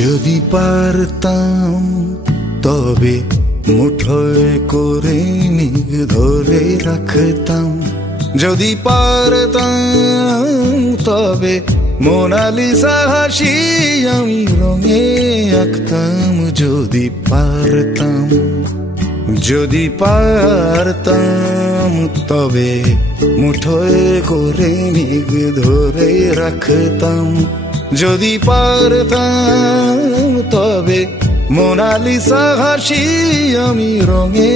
যদি পারতাম তবে মুঠোয় করে ধরে রাখতাম, যদি পারতাম তবে মোনালিসা হাসি আমি রঙে আঁকতাম, যদি পারতাম, যদি পারতাম তবে মুঠোয় করে ধরে রাখতাম, যদি পারতাম তবে মোনালিসা হাসি আমি রঙে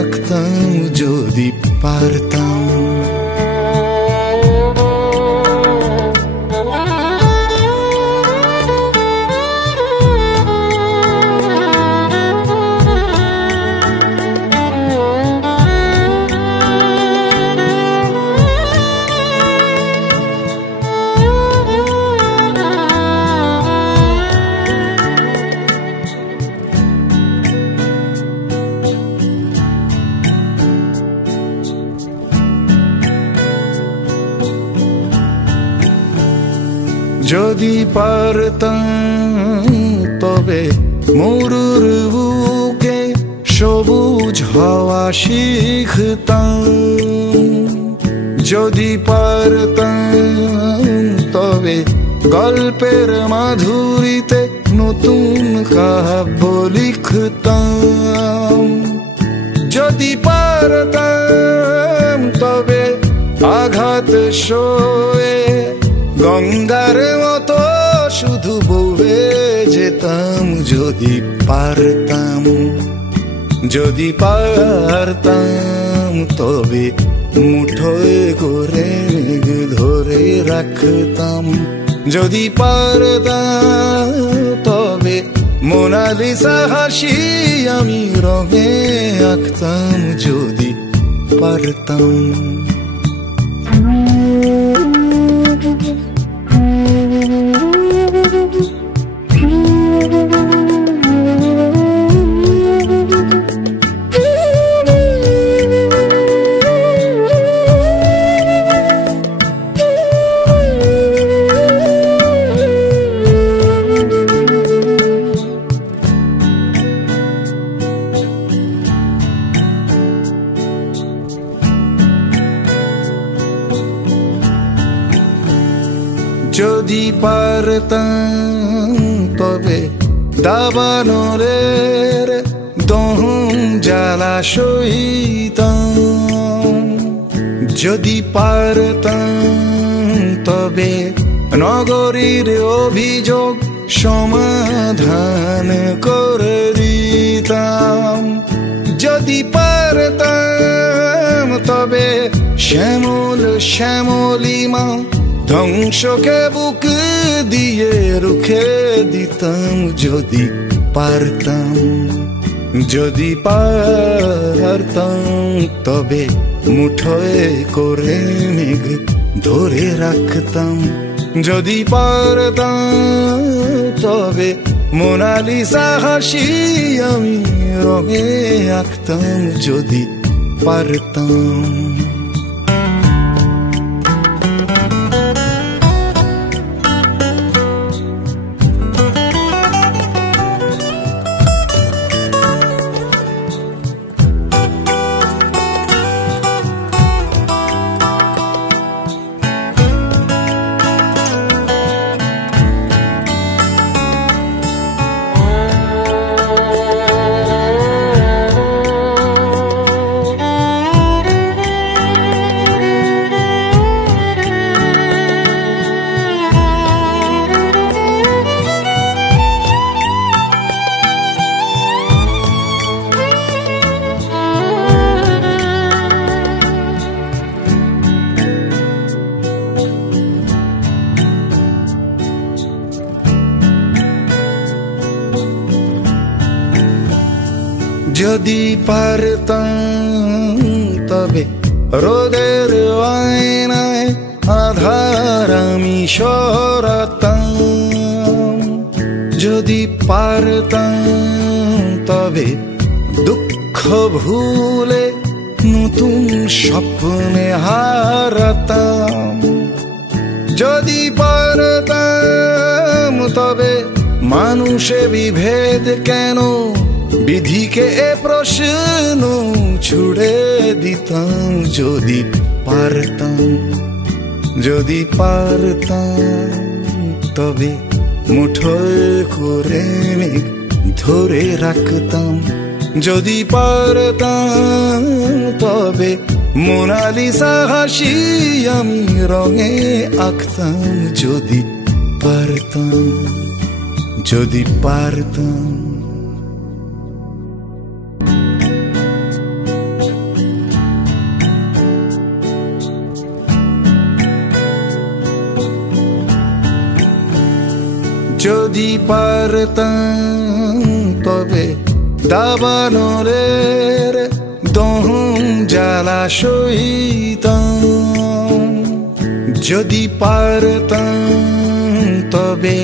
আঁকতাম, যদি পারতাম। যদি পারতাম তবে মরুর বুকে সবুজ হওয়া শিখতাম, যদি পারতাম তবে গল্পের মাধুরীতে নতুন কাব্য লিখতাম, যদি পারতাম তবে আঘাত সয়ে গঙ্গার মতো শুধু বয়ে যেতাম, যদি পারতাম, যদি পারতাম তবে মুঠোয় করে ধরে রাখতাম, যদি পারতাম তবে মোনালিসা হাসি আমি রঙে আঁকতাম, যদি পারতাম। যদি পারতাম তবে দাবানলের দহন জ্বালা সইতাম, যদি পারতাম তবে নগরীর অভিযোগ সমাধান করে দিতাম, যদি পারতাম তবে শ্যামল শ্যামলিমা ধ্বংসকে বুক দিয়ে রুখে দিতাম, যদি পারতাম, যদি পারতাম তবে মুঠোয় করে মেঘ ধরে রাখতাম, যদি পারতাম তবে মোনালিসা হাসি আমি রঙে আঁকতাম, যদি পারতাম। যদি পারতাম তবে রোদের আয়নায় আধার আমি সরাতাম, যদি পারতাম তবে দুঃখ ভুলে নতুন স্বপ্নে হারাতাম, যদি পারতাম তবে মানুষে বিভেদ কেন, বিধিকে এ প্রশ্ন ছুড়ে দিতাম যদি পারতাম, যদি পারতাম। তবে মুঠোয় করে মেঘ ধরে রাখতাম, যদি পারতাম। তবে মোনালিসা হাসি আমি রঙে আঁকতাম, যদি পারতাম, যদি পারতাম। যদি পারতাম তবে দাবানলের দহন জ্বালা সইতাম, যদি পারতাম তবে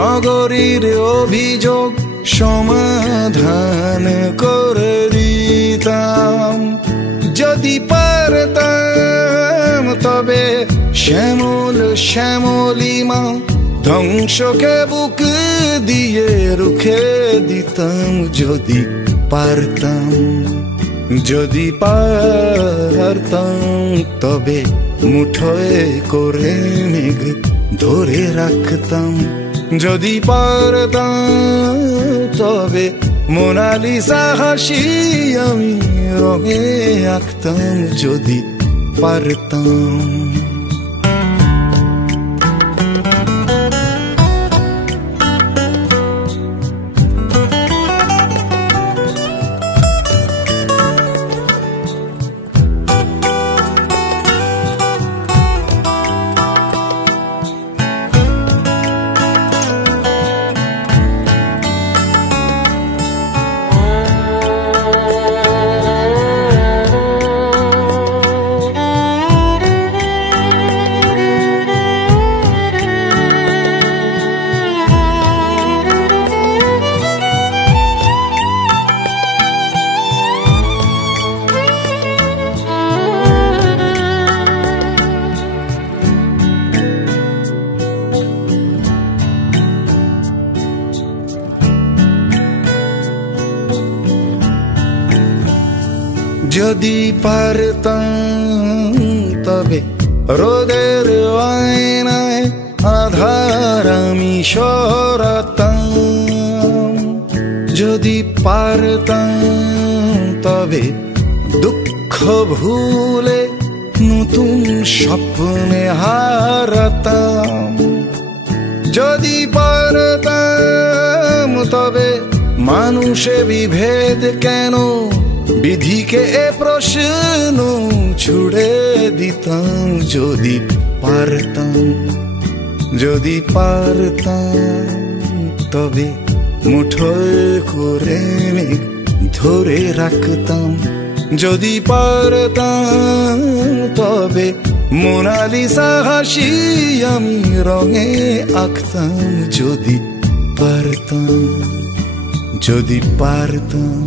নগরীর অভিযোগ সমাধান করে দিতাম, যদি পারতাম তবে শ্যামল শ্যামলিমা ধ্বংসকে বুক দিয়ে রুখে দিতাম, যদি পারতাম, যদি পারতাম। তবে মুঠোয় করে মেঘ ধরে রাখতাম, যদি পারতাম। তবে মোনালিসা হাসি আমি রঙে আঁকতাম, যদি পারতাম। যদি পারতাম তবে রোদের আয়নায় আধার আমি সরাতাম, যদি পারতাম তবে দুঃখ ভুলে নতুন স্বপ্নে হারাতাম, যদি পারতাম তবে মানুষে বিভেদ কেন, বিধিকে এ প্রশ্ন ছুড়ে দিতাম, যদি পারতাম, যদি পারতাম। তবে মুঠোয় করে মেঘ ধরে রাখতাম, যদি পারতাম। তবে মোনালিসা হাসি আমি রঙে আঁকতাম, যদি পারতাম, যদি পারতাম।